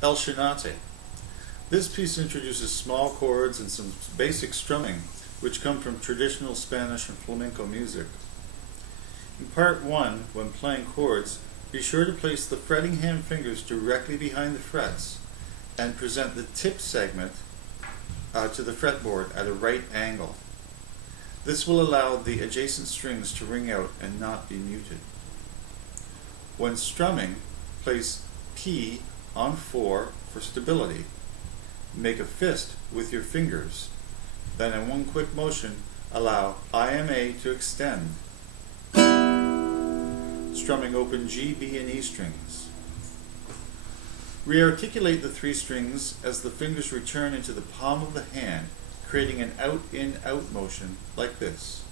Chinati. This piece introduces small chords and some basic strumming, which come from traditional Spanish and flamenco music. In part 1, when playing chords, be sure to place the fretting hand fingers directly behind the frets and present the tip segment to the fretboard at a right angle. This will allow the adjacent strings to ring out and not be muted. When strumming, place P on 4 for stability. Make a fist with your fingers. Then in one quick motion, allow IMA to extend. Strumming open G, B, and E strings. Rearticulate the 3 strings as the fingers return into the palm of the hand, creating an out-in-out motion like this.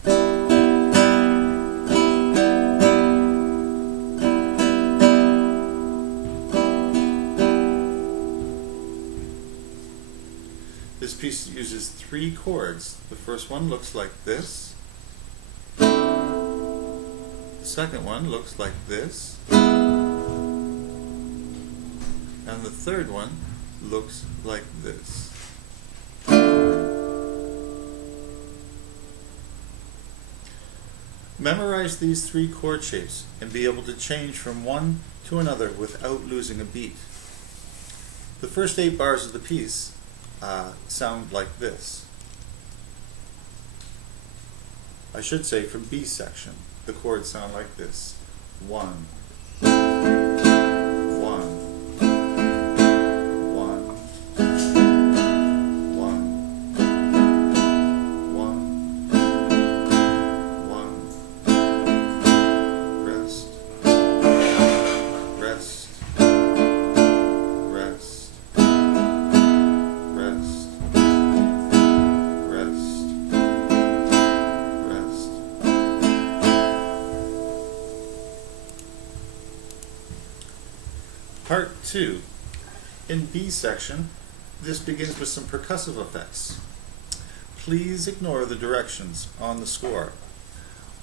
This piece uses 3 chords. The first one looks like this. The second one looks like this. And the third one looks like this. Memorize these 3 chord shapes and be able to change from one to another without losing a beat. The first 8 bars of the piece sound like this. I should say from B section, the chords sound like this. 1, 1, 1, 1, 1, 1, rest, rest, rest, rest, rest, rest. Part 2. In B section, this begins with some percussive effects. Please ignore the directions on the score.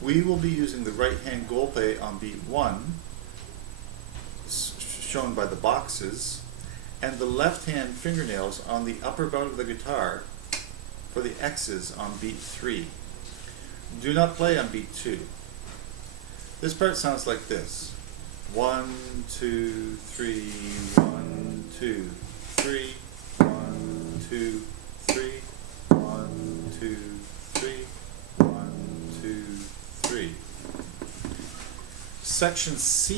We will be using the right hand golpe on beat 1, shown by the boxes, and the left hand fingernails on the upper bout of the guitar for the X's on beat 3. Do not play on beat 2. This part sounds like this. 1, 2, 3, 1, 2, 3, 1, 2, 3, 1, 2, 3, 1, 2, 3. Section C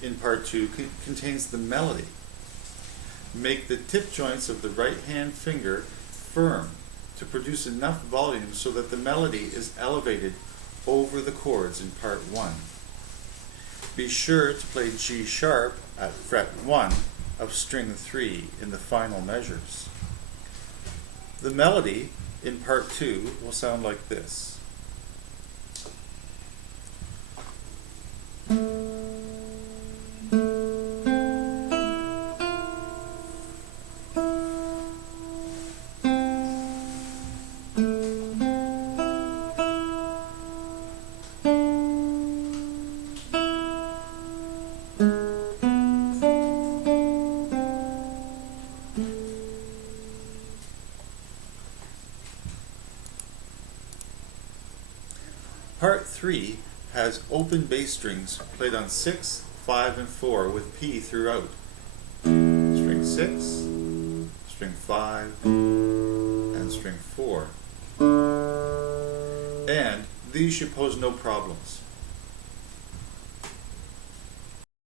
in part 2 contains the melody. Make the tip joints of the right hand finger firm to produce enough volume so that the melody is elevated over the chords in part 1. Be sure to play G sharp at fret 1 of string 3 in the final measures. The melody in part 2 will sound like this. Part 3 has open bass strings played on 6, 5, and 4 with P throughout. String 6, string 5, and string 4. And these should pose no problems.